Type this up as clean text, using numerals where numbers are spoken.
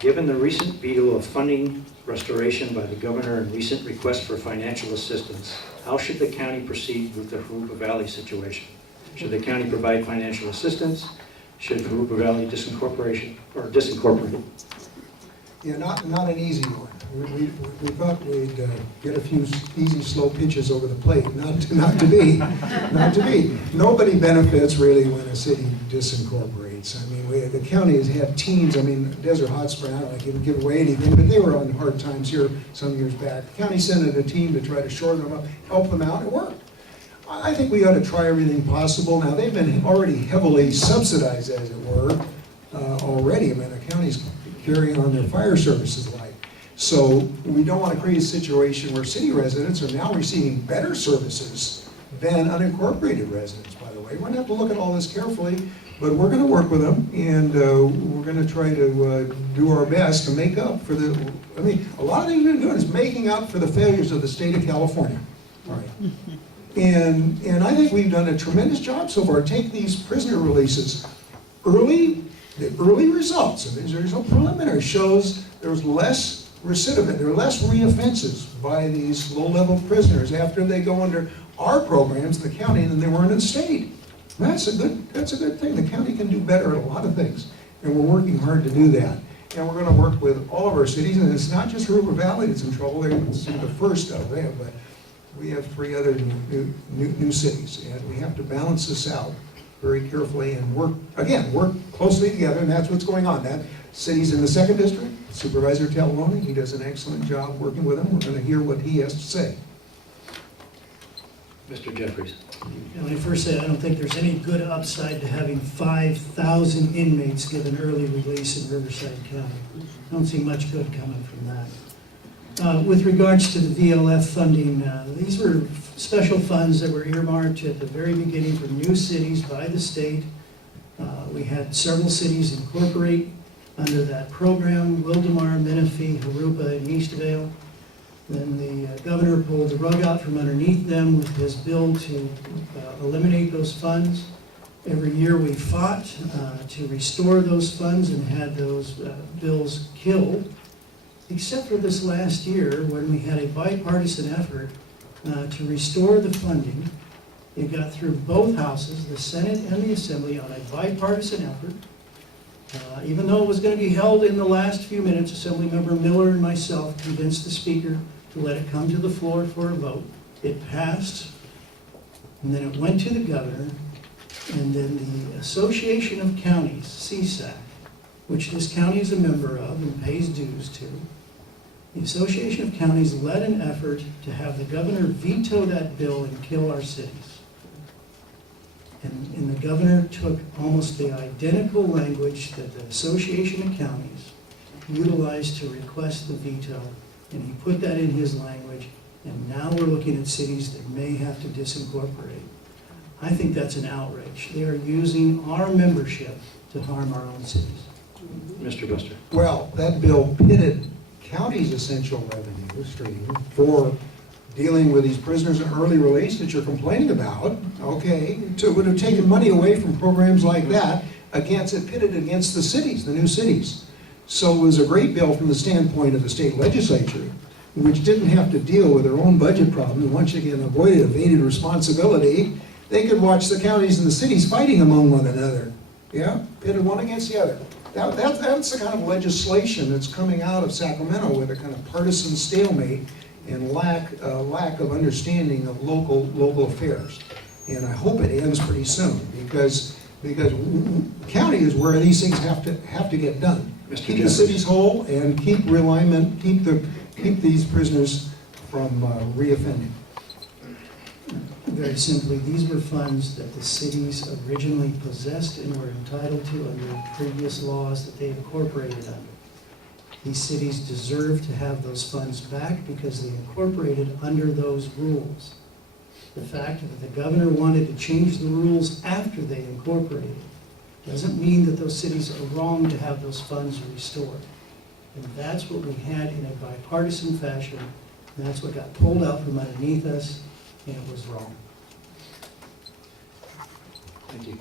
Given the recent veto of funding restoration by the governor and recent request for financial assistance, how should the county proceed with the Jurupa Valley situation? Should the county provide financial assistance? Should Jurupa Valley disincorporate? Yeah, not an easy one. We thought we'd get a few easy, slow pitches over the plate. Not to be. Nobody benefits really when a city disincorporates. I mean, the county has had teams. I mean, Desert Hot Spring, I don't like to give away anything, but they were on hard times here some years back. The county sent in a team to try to shorten them up, help them out. It worked. I think we ought to try everything possible. Now, they've been already heavily subsidized, as it were, already. I mean, the county's carrying on their fire services like. So we don't want to create a situation where city residents are now receiving better services than unincorporated residents, by the way. We're going to have to look at all this carefully, but we're going to work with them, and we're going to try to do our best to make up for the, I mean, a lot of things we're doing is making up for the failures of the state of California. All right. And I think we've done a tremendous job so far. Take these prisoner releases. The early results, and there's no preliminary, shows there's less recidivant, there are less reoffenses by these low-level prisoners after they go under our programs in the county than they were in the state. That's a good thing. The county can do better at a lot of things, and we're working hard to do that. And we're going to work with all of our cities, and it's not just Jurupa Valley that's in trouble. It's the first of them, but we have 3 other new cities, and we have to balance this out very carefully and work closely together, and that's what's going on. That city's in the 2nd district, Supervisor Talone, he does an excellent job working with them. We're going to hear what he has to say. Mr. Jeffries. When I first said I don't think there's any good upside to having 5,000 inmates given early release in Riverside County. I don't see much good coming from that. With regards to the VLF funding, these were special funds that were earmarked at the very beginning for new cities by the state. We had several cities incorporate under that program: Wildemar, Menifee, Jurupa, and Eastvale. Then the governor pulled the rug out from underneath them with his bill to eliminate those funds. Every year we fought to restore those funds and had those bills killed, except for this last year when we had a bipartisan effort to restore the funding. It got through both houses, the Senate and the Assembly, on a bipartisan effort. Even though it was going to be held in the last few minutes, Assemblymember Miller and myself convinced the Speaker to let it come to the floor for a vote. It passed, and then it went to the governor, and then the Association of Counties, CSAC, which this county is a member of and pays dues to, the Association of Counties led an effort to have the governor veto that bill and kill our cities. And the governor took almost the identical language that the Association of Counties utilized to request the veto, and he put that in his language, and now we're looking at cities that may have to disincorporate. I think that's an outrage. They are using our membership to harm our own cities. Mr. Buster. Well, that bill pitted county's essential revenue stream for dealing with these prisoners in early release that you're complaining about, okay, it would have taken money away from programs like that pitted against the cities, the new cities. So it was a great bill from the standpoint of the state legislature, which didn't have to deal with their own budget problem, and once again evaded responsibility. They could watch the counties and the cities fighting among one another, yeah, pitted one against the other. That's the kind of legislation that's coming out of Sacramento, with a kind of partisan stalemate and lack of understanding of local affairs. And I hope it ends pretty soon, because county is where these things have to get done. Keep the cities whole and keep realignment, keep these prisoners from reoffending. Very simply, these were funds that the cities originally possessed and were entitled to under previous laws that they incorporated under. These cities deserve to have those funds back because they incorporated under those rules. The fact that the governor wanted to change the rules after they incorporated doesn't mean that those cities are wrong to have those funds restored. And that's what we had in a bipartisan fashion, and that's what got pulled out from underneath us, and it was wrong. Thank you.